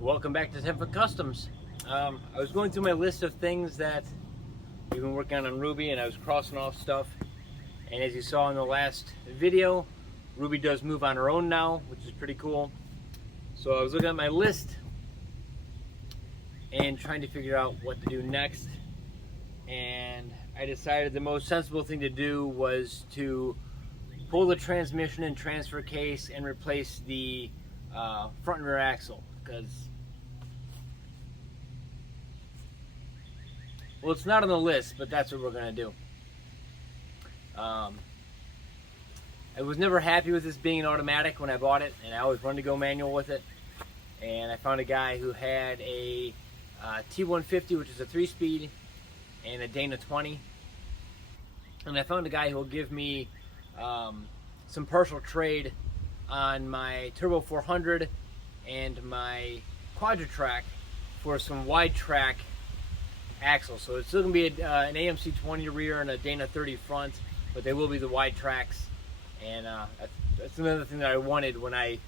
Welcome back to 10 Foot Customs. I was going through my list of things that we've been working on Ruby, and I was crossing off stuff. And as you saw in the last video, Ruby does move on her own now, which is pretty cool. So I was looking at my list and trying to figure out what to do next. And I decided the most sensible thing to do was to pull the transmission and transfer case and replace the front and rear axle. Because, well, it's not on the list, but that's what we're going to do. I was never happy with this being an automatic when I bought it, and I always wanted to go manual with it. And I found a guy who had a T150, which is a 3-speed, and a Dana 20. And I found a guy who will give me some partial trade on my Turbo 400 and my Quadra-Trac for some wide track axles. So it's still going to be an AMC 20 rear and a Dana 30 front, but they will be the wide tracks. And that's another thing that I wanted when I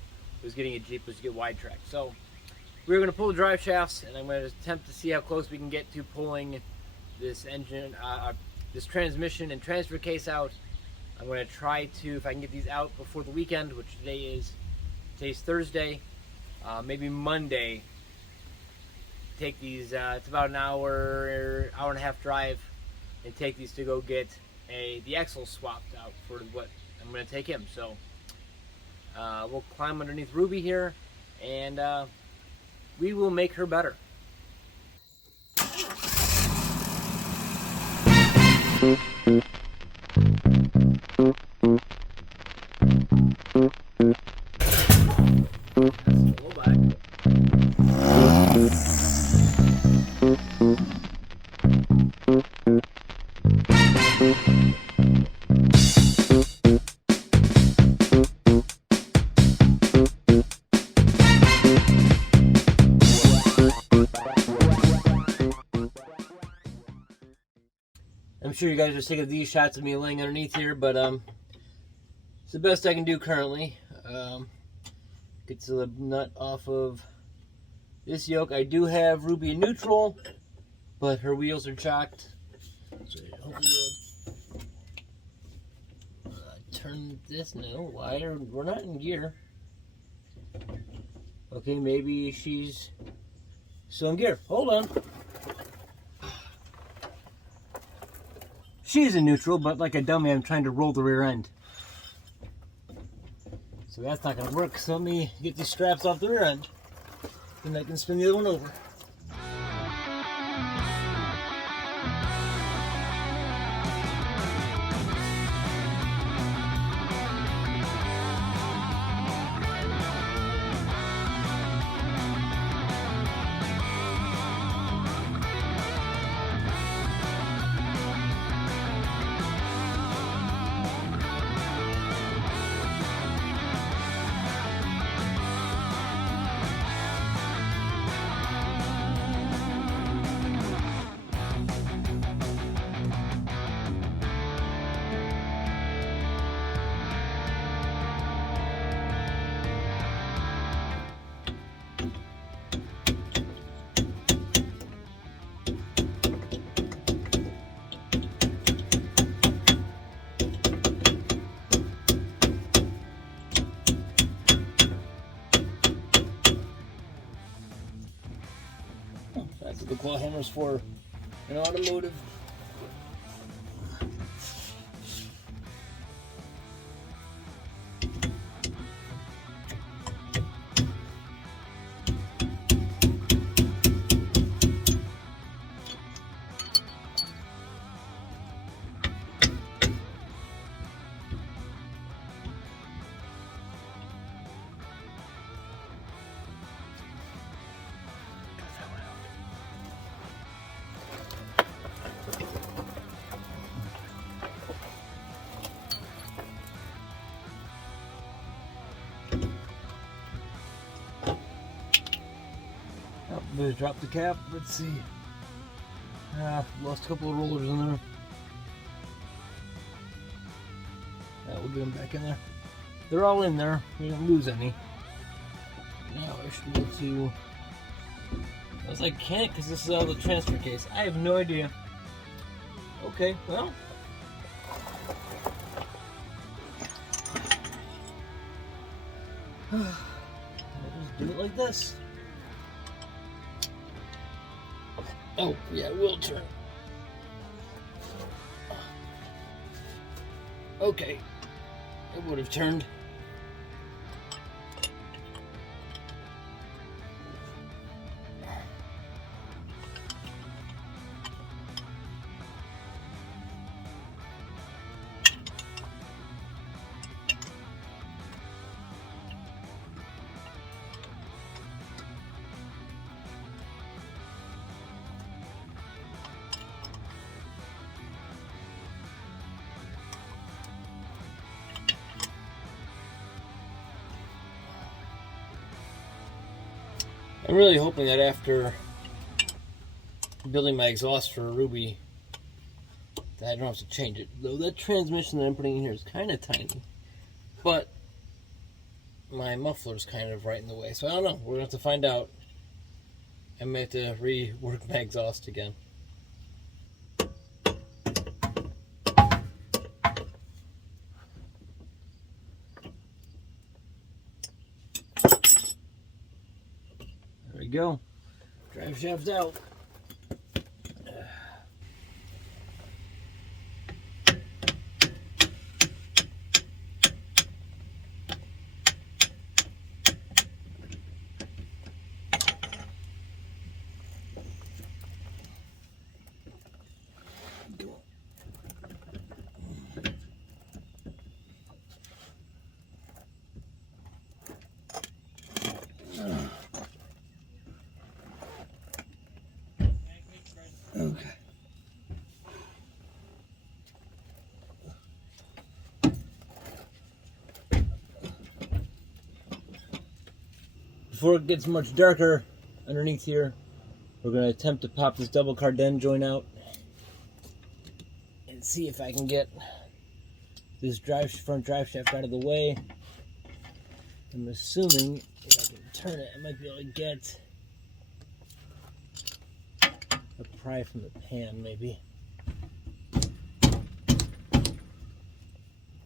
was getting a Jeep, was to get wide track. So we're going to pull the drive shafts, and I'm going to attempt to see how close we can get to pulling this engine, this transmission and transfer case out. I'm going to try to, if I can get these out before the weekend, which today's Thursday, maybe Monday, take these, it's about an hour and a half drive, and take these to go get the axle swapped out for what I'm going to take him. So we'll climb underneath Ruby here, and we will make her better. I'm sure you guys are sick of these shots of me laying underneath here, but it's the best I can do currently. Get the nut off of this yoke. I do have Ruby in neutral, but her wheels are chocked. So hopefully turn this. No, why we're not in gear. Okay, maybe she's still in gear. Hold on. She's in neutral, but like a dummy, I'm trying to roll the rear end. So that's not going to work, so let me get these straps off the rear end, and I can spin the other one over. That's what the claw hammer's for in automotive. Better drop the cap. Let's see. Lost a couple of rollers in there. We'll get them back in there. They're all in there. We didn't lose any. Now I should be able to I was like, can't because this is out of the transfer case. I have no idea. Okay, well. I'll just do it like this. Oh, yeah, it will turn. Okay, it would have turned. I'm really hoping that after building my exhaust for Ruby that I don't have to change it. Though that transmission that I'm putting in here is kind of tiny. But my muffler's kind of right in the way. So I don't know. We're going to have to find out. I may have to rework my exhaust again. There we go. Drive shaft out. Okay. Before it gets much darker underneath here, we're going to attempt to pop this double cardan joint out and see if I can get this front drive shaft out of the way. I'm assuming if I can turn it, I might be able to get a pry from the pan, maybe.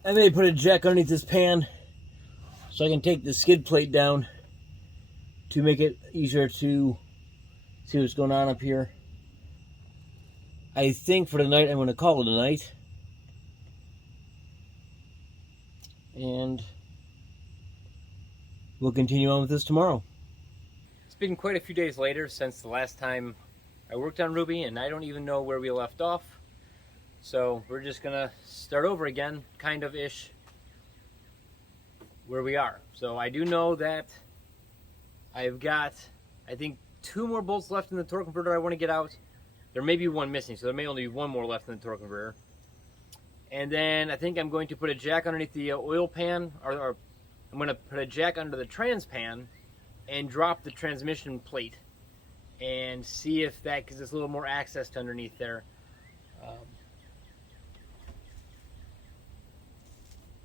I may put a jack underneath this pan so I can take the skid plate down to make it easier to see what's going on up here. I think for tonight I'm going to call it a night. And we'll continue on with this tomorrow. It's been quite a few days later since the last time I worked on Ruby, and I don't even know where we left off. So we're just gonna start over again, kind of ish, where we are. So I do know that I've got, I think, 2 more bolts left in the torque converter I want to get out. There may be one missing, so there may only be 1 more left in the torque converter. And then I think I'm going to put a jack underneath the oil pan, or I'm going to put a jack under the trans pan and drop the transmission plate and see if that gives us a little more access to underneath there.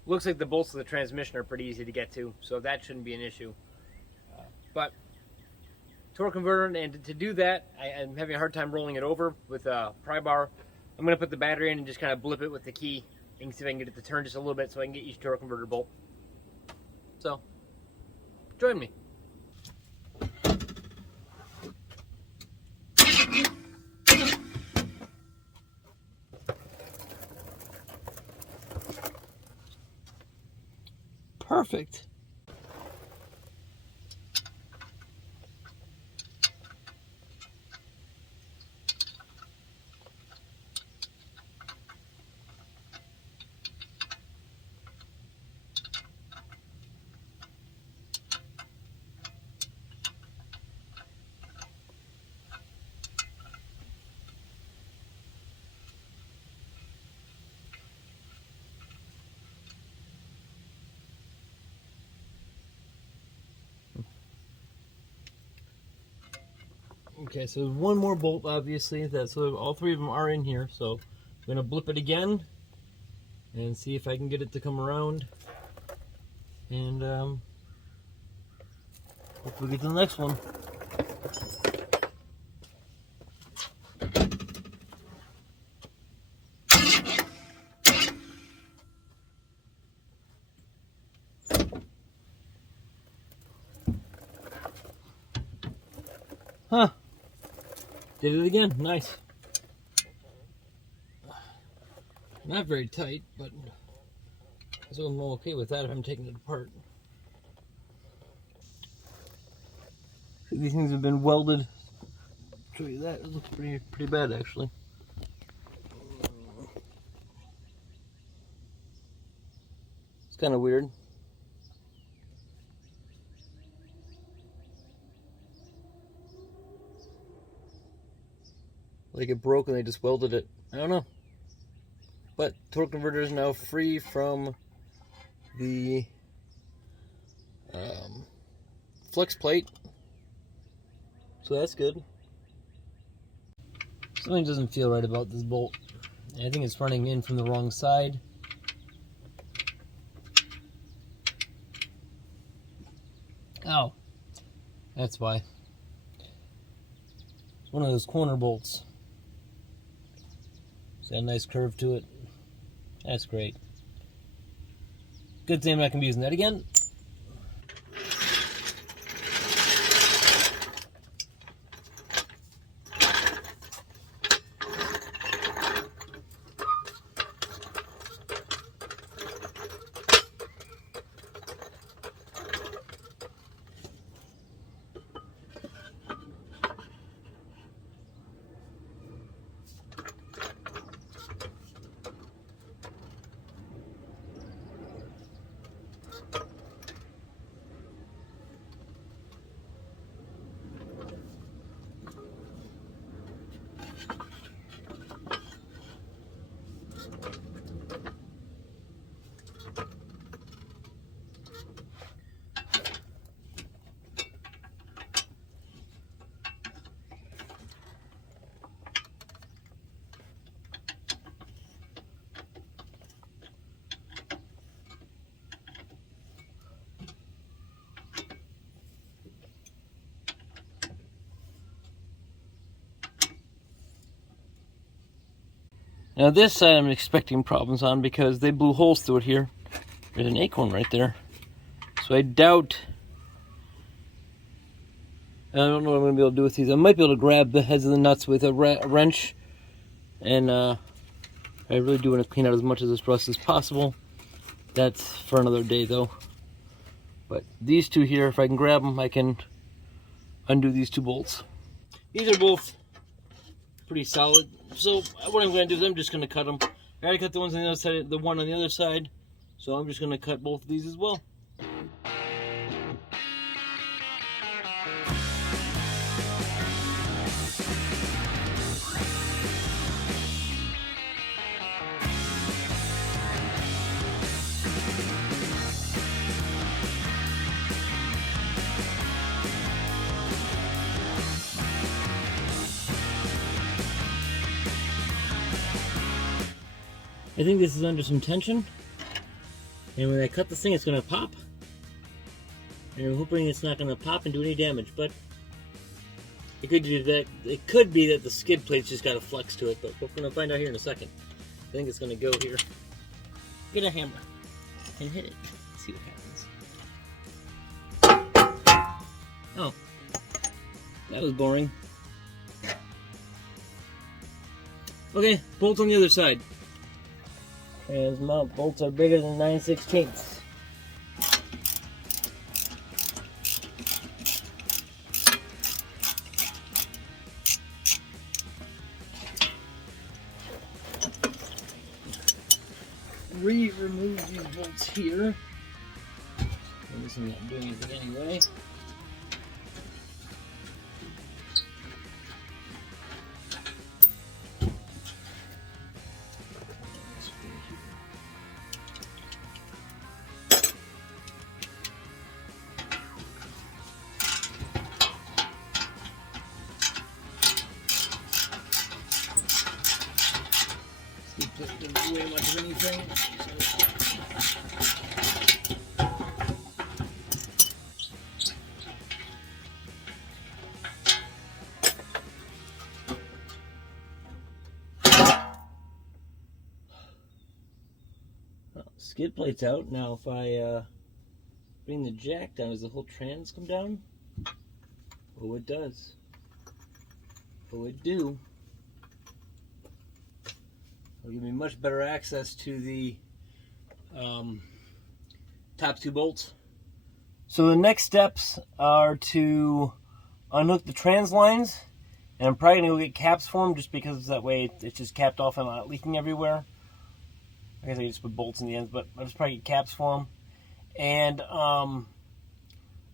Looks like the bolts of the transmission are pretty easy to get to, so that shouldn't be an issue. But torque converter, and to do that, I'm having a hard time rolling it over with a pry bar. I'm going to put the battery in and just kind of blip it with the key and see if I can get it to turn just a little bit so I can get each torque converter bolt. So, join me. Perfect. Okay, so there's 1 more bolt, obviously. So all 3 of them are in here. So I'm going to blip it again and see if I can get it to come around. And hopefully get to the next one. Huh. Did it again. Nice. Not very tight, but so I'm okay with that if I'm taking it apart. These things have been welded. Show you that. It looks pretty bad actually. It's kind of weird. Like it broke and they just welded it. I don't know. But torque converter is now free from the flex plate. So that's good. Something doesn't feel right about this bolt. I think it's running in from the wrong side. Oh, that's why. It's one of those corner bolts. It's got a nice curve to it. That's great. Good thing I'm not going to be using that again. Now this side I'm expecting problems on because they blew holes through it here. There's an acorn right there. So I doubt... I don't know what I'm going to be able to do with these. I might be able to grab the heads of the nuts with a wrench. And I really do want to clean out as much of this rust as possible. That's for another day though. But these two here, if I can grab them, I can undo these two bolts. These are both pretty solid. So what I'm going to do is I'm just going to cut them. I already cut the ones on the other side, the one on the other side. So I'm just going to cut both of these as well. I think this is under some tension, and when I cut this thing it's going to pop, and I'm hoping it's not going to pop and do any damage, but it could do that. It could be that the skid plate's just got a flex to it, but we're going to find out here in a second. I think it's going to go here. Get a hammer and hit it. See what happens. Oh, that was boring. Okay, bolt on the other side. As mount bolts are bigger than 9/16. Remove these bolts here. This is not doing anything anyway. Didn't do very much of anything. Well, skid plate's out. Now if I bring the jack down, does the whole trans come down? Oh, it does. It would do. It'll give me much better access to the top 2 bolts. So the next steps are to unhook the trans lines, and I'm probably going to go get caps for them just because that way it's just capped off and not leaking everywhere. I guess I just put bolts in the ends, but I'll just probably get caps for them. And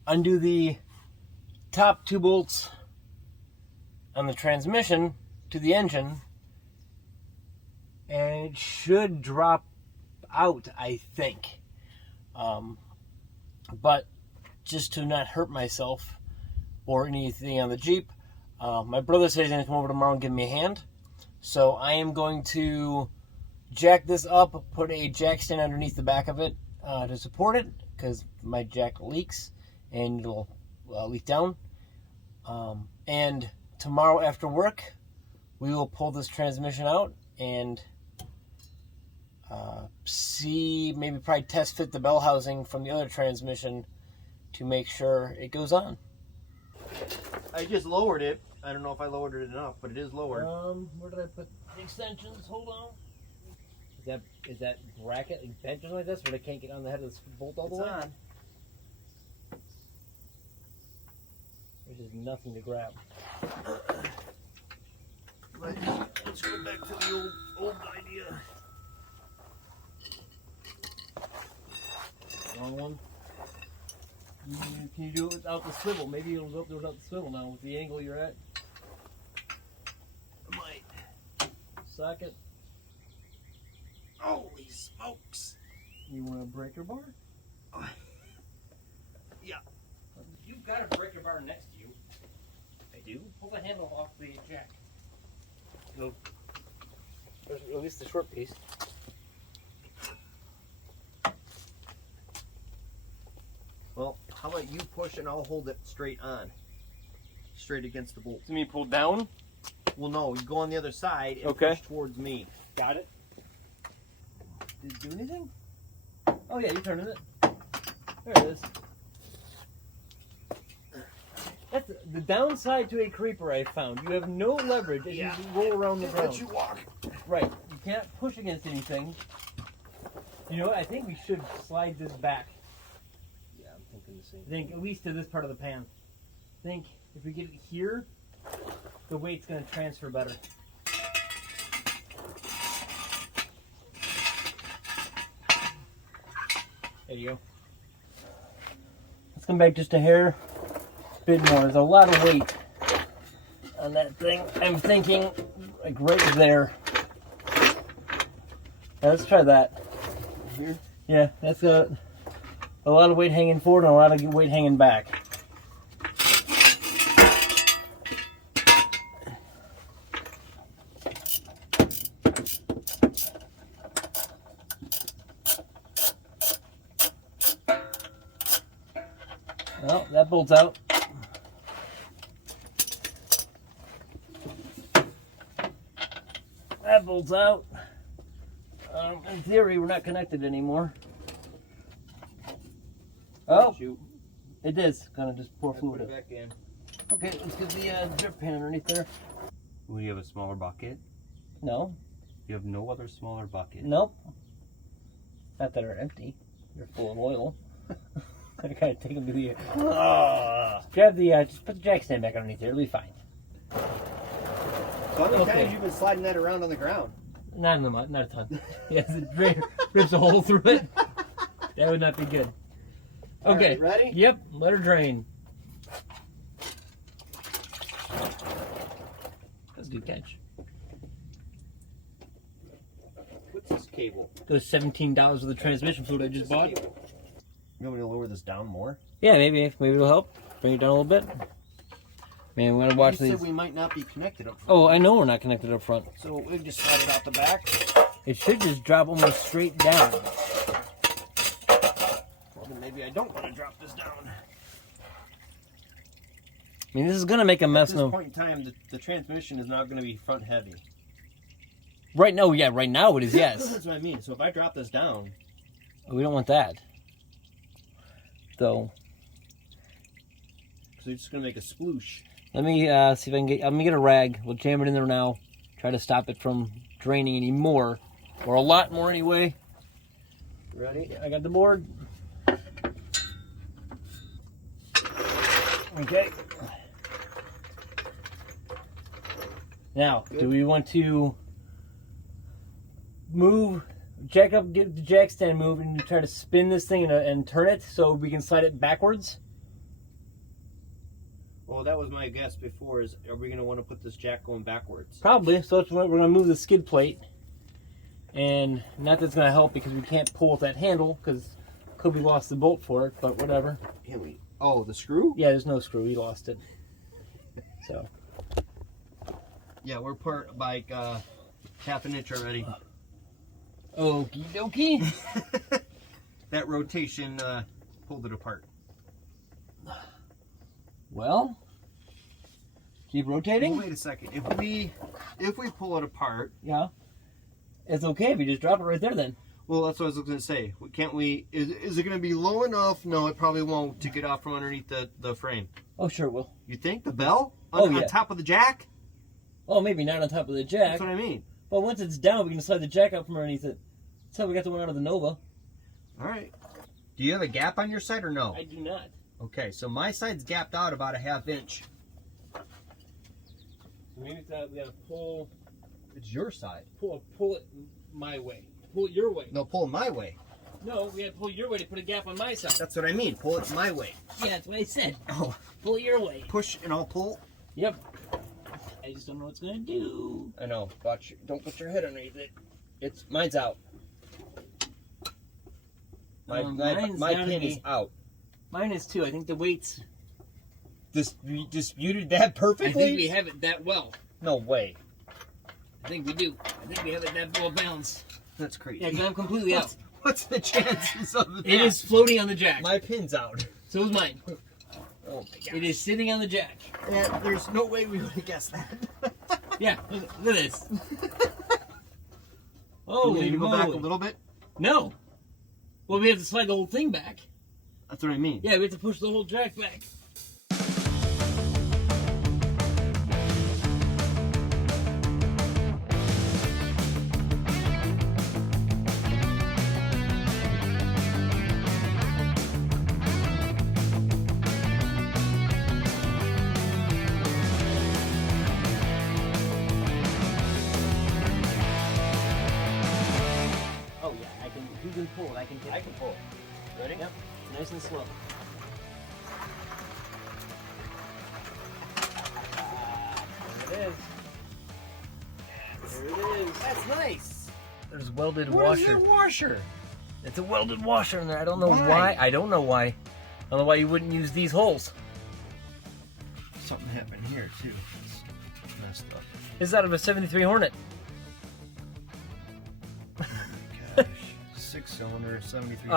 undo the top 2 bolts on the transmission to the engine, and it should drop out, I think. But just to not hurt myself or anything on the Jeep, my brother said he's going to come over tomorrow and give me a hand. So I am going to jack this up, put a jack stand underneath the back of it to support it, because my jack leaks and it'll leak down. And tomorrow after work, we will pull this transmission out and see, maybe probably test fit the bell housing from the other transmission to make sure it goes on. I just lowered it. I don't know if I lowered it enough, but it is lowered. Where did I put the extensions? Hold on. Is that bracket extension like this, where they can't get on the head of the bolt all the way? On. There's just nothing to grab. Let's go back to the old idea. Wrong one. Can you do it without the swivel? Maybe it'll go up there without the swivel now with the angle you're at. I might. Socket. Holy smokes! You want a breaker bar? Yeah. You've got a breaker bar next to you. I do. Pull the handle off the jack. No. At least the short piece. Well, how about you push and I'll hold it straight on. Straight against the bolt. You mean pull down? Well, no, you go on the other side and Okay. push towards me. Got it. Did it do anything? Oh yeah, you turned it. There it is. That's the downside to a creeper I found. You have no leverage as you roll around the ground. Let you walk. Right. You can't push against anything. You know what? I think we should slide this back. Yeah, I'm thinking the same. I think at least to this part of the pan. I think if we get it here, the weight's going to transfer better. There you go. Let's come back just a hair bit more. There's a lot of weight on that thing. I'm thinking like right there. Now, let's try that. Here? Yeah, that's a lot of weight hanging forward and a lot of weight hanging back. Well, that bolts out. That bolts out. In theory, we're not connected anymore. Oh, shoot. It is. Gonna just pour Put fluid it in. back in. Okay, let's get the drip pan underneath there. Will you have a smaller bucket? No, You have no other smaller bucket? nope. Not that are empty. They're full of oil. I gotta take them to the. Grab the. Just put the jack stand back underneath there. It'll be fine. So how many Okay. times you've been sliding that around on the ground? Not in the mud. Not a ton. Yes, it rips a hole through it. That would not be good. Okay. All right, ready? Yep. Let her drain. That's a good catch. What's this cable? Those $17 of the transmission fluid I just bought. You want me to lower this down more? Yeah, maybe it'll help. Bring it down a little bit. Man, we're gonna watch You these. said we might not be connected up front. Oh, I know we're not connected up front. So we just slide it out the back. It should just drop almost straight down. Well, then maybe I don't want to drop this down. I mean, this is gonna make a mess. At this No, point in time, the transmission is not going to be front heavy. right now, yeah, right now it is. Yes, That's what I mean. So if I drop this down, we don't want that. Though, so it's just going to make a sploosh. Let me see if I can get. I'm gonna get a rag. We'll jam it in there now. Try to stop it from draining any more, or a lot more anyway. Ready? I got the board. Okay. Now, do we want to move, jack up, get the jack stand moved, and try to spin this thing and turn it so we can slide it backwards? Well, that was my guess before. Is are we going to want to put this jack going backwards? Probably. So we're going to move the skid plate, and not that's going to help because we can't pull with that handle because Kobe lost the bolt for it. But whatever. Here we. Oh, the screw? Yeah, there's no screw. He lost it. So. Yeah, we're part by half an inch already. Okie dokie. That rotation pulled it apart. Well, keep rotating. Well, wait a second. If we pull it apart, Yeah. It's okay if you just drop it right there then. well, that's what I was going to say. Can't we? Is it going to be low enough? No, it probably won't to get off from underneath the frame. Oh, sure it will. You think the bell Oh, on yeah. top of the jack? Oh, maybe not on top of the jack. That's what I mean. But once it's down, we can slide the jack out from underneath it. That's how we got the one out of the Nova. All right. Do you have a gap on your side or no? I do not. Okay, so my side's gapped out about a half inch. Maybe we gotta pull It's your side. it my way. Pull it your way. No, pull it my way. No, we gotta pull your way to put a gap on my side. That's what I mean. Pull it my way. Yeah, that's what I said. Oh, Pull it your way. push and I'll pull. Yep. I just don't know what it's gonna do. I know. Watch. Don't put your head underneath it. Mine's out. My Mine's my gotta pin be- is out. Mine is too. I think the weights. We disputed that I perfectly. think we have it that well. No way. I think we do. I think we have it that well balanced. That's crazy. Yeah, 'cause I'm completely out. What's the chances of that? It is floating on the jack. My pin's out. So is mine. Oh my god. It is sitting on the jack. Yeah, there's no way we would have guessed that. Yeah, look at this. Oh, Holy you need to go back a moly. little bit. No. Well, we have to slide the whole thing back. That's what I mean. Yeah, we have to push the whole jack back. Oh yeah, I can. You can pull it. I can. I can pull it. Ready? Yep. Nice and slow. There it is. There it is. That's nice. There's welded What is washer. your washer? It's a welded washer in there. I don't know Why? why. I don't know why. I don't know why you wouldn't use these holes. Something happened here too. It's messed up. This is out of a 73 Hornet. Gosh. 6-cylinder, 73.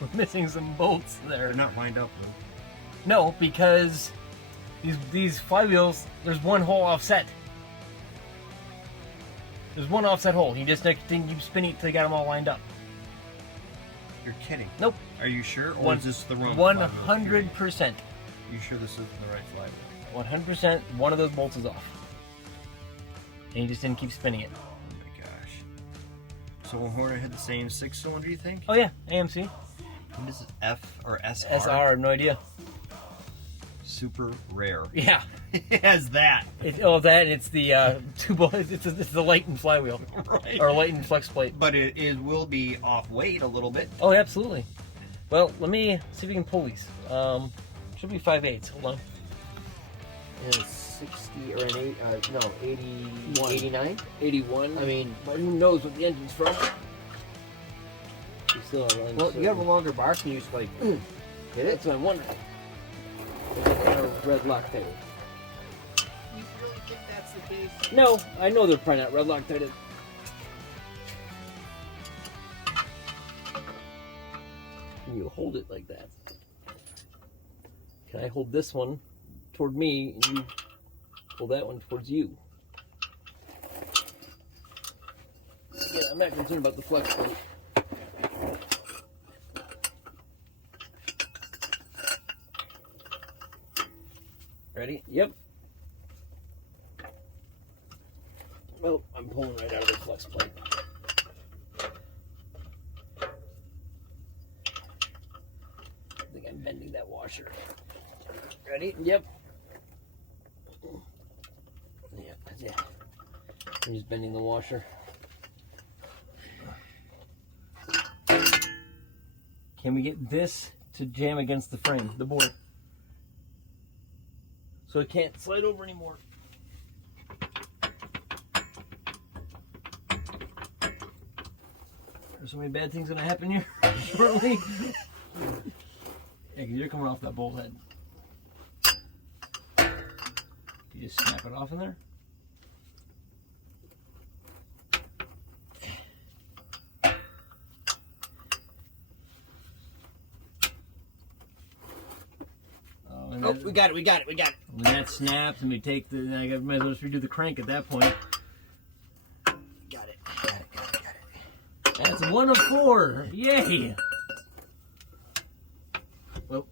We're missing some bolts there. They're not lined up though. No, because these flywheels, there's one hole offset. There's one offset hole. You just next thing you spin it till you got them all lined up. You're kidding. Nope. Are you sure? Or One- is this the wrong 100%. You sure this isn't the right flywheel? 100%. One of those bolts is off. And you just didn't keep spinning it. Oh my gosh. So will Hornet had the same 6-cylinder, you think? Oh yeah, AMC. And this is F or SR? SR, I have no idea. Super rare. Yeah. It has that. That and it's the two bolts. It's the Lighten flywheel Right. or Lighten flex plate. But it will be off weight a little bit. Oh, absolutely. Well, let me see if we can pull these. Should be 5/8. Hold on. Is 60 or an 80, 89? 81. I mean, but who knows what the engine's from? You still have well, you have a longer bar, can you just like hit it? That's what I'm wondering. Is that kind of red Loctite? You really think that's the case? No, I know they're probably not red Loctite. Can you hold it like that? Can I hold this one toward me and you hold that one towards you? Yeah, I'm not concerned about the flex plate. Ready? Yep. Well, I'm pulling right out of the flex plate. I think I'm bending that washer. Ready? Yep. Yeah. I'm just bending the washer. Can we get this to jam against the frame, the board? So it can't slide over anymore. There's so many bad things gonna happen here shortly. Yeah, 'cause you're coming off that bolt head. You just snap it off in there. Oh, we got it. When that snaps and we take the, I might as well just redo the crank at that point. Got it. That's 1 of 4. Yay! Well,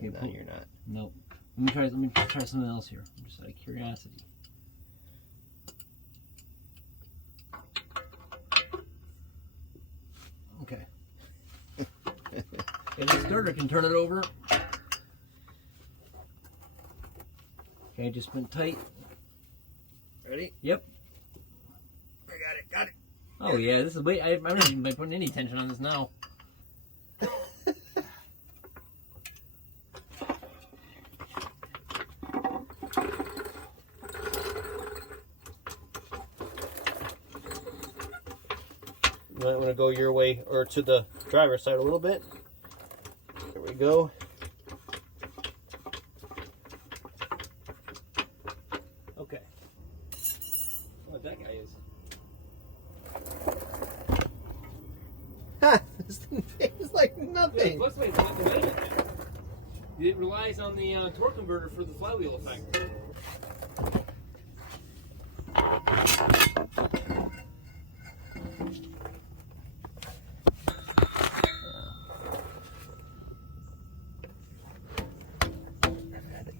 No, you're not. nope. Let me try something else here. Just out of curiosity. Okay. Okay, the starter can turn it over. Okay, just been tight. Ready? Yep. I got it. Oh yeah, this is wait. I'm not even putting any tension on this now. You might want to go your way or to the driver's side a little bit. There we go. Okay. What that guy is? Ha! This thing feels like nothing. It relies on the torque converter for the flywheel effect.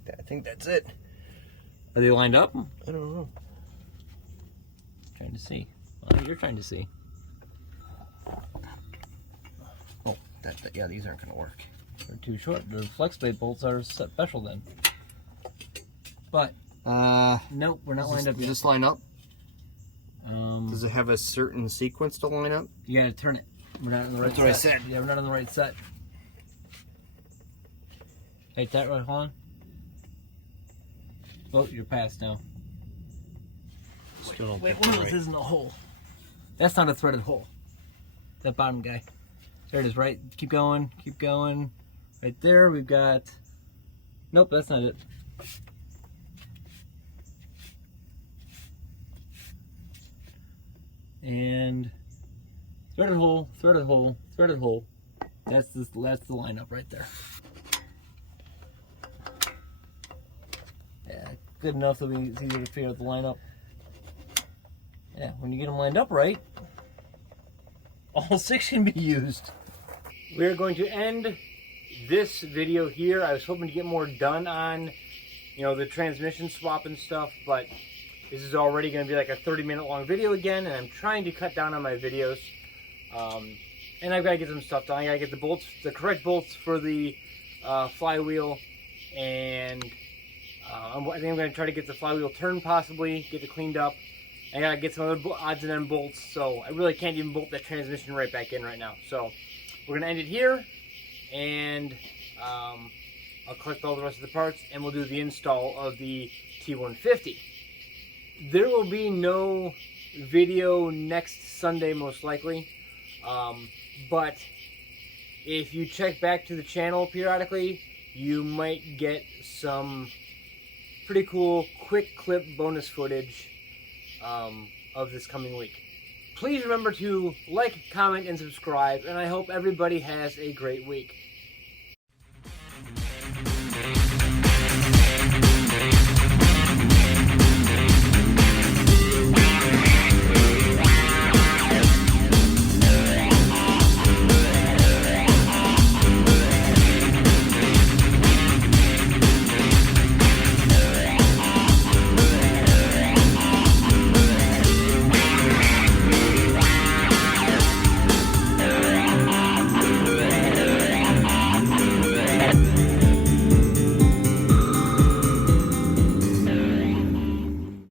I think that's it. Are they lined up? I don't know. Trying to see. Well, you're trying to see. Oh, yeah, these aren't gonna work. They're too short. The flex plate bolts are special then. But nope, we're not lined up Does yet. this line up? Does it have a certain sequence to line up? You gotta turn it. We're not on the right That's what I set. said. Yeah, we're not on the right set. Hey, that right, hold on. Oh, you're past now. Still don't Wait, think one of they're those right. isn't a hole. That's not a threaded hole. That bottom guy. There it is, right? Keep going, keep going. Right there, we've got... Nope, that's not it. And... Threaded hole, threaded hole, threaded hole. That's the lineup right there. Yeah, good enough that it's easier to figure out the lineup. Yeah, when you get them lined up right, all 6 can be used. We're going to end this video here. I was hoping to get more done on, the transmission swap and stuff, but this is already going to be like a 30-minute long video again, and I'm trying to cut down on my videos. And I've got to get some stuff done. I got to get the bolts, the correct bolts for the flywheel, and I think I'm going to try to get the flywheel turned possibly, get it cleaned up. I got to get some other odds and end bolts, so I really can't even bolt that transmission right back in right now. So we're going to end it here, and I'll collect all the rest of the parts, and we'll do the install of the T150. There will be no video next Sunday, most likely, but if you check back to the channel periodically, you might get some pretty cool quick clip bonus footage of this coming week. Please remember to like, comment, and subscribe, and I hope everybody has a great week.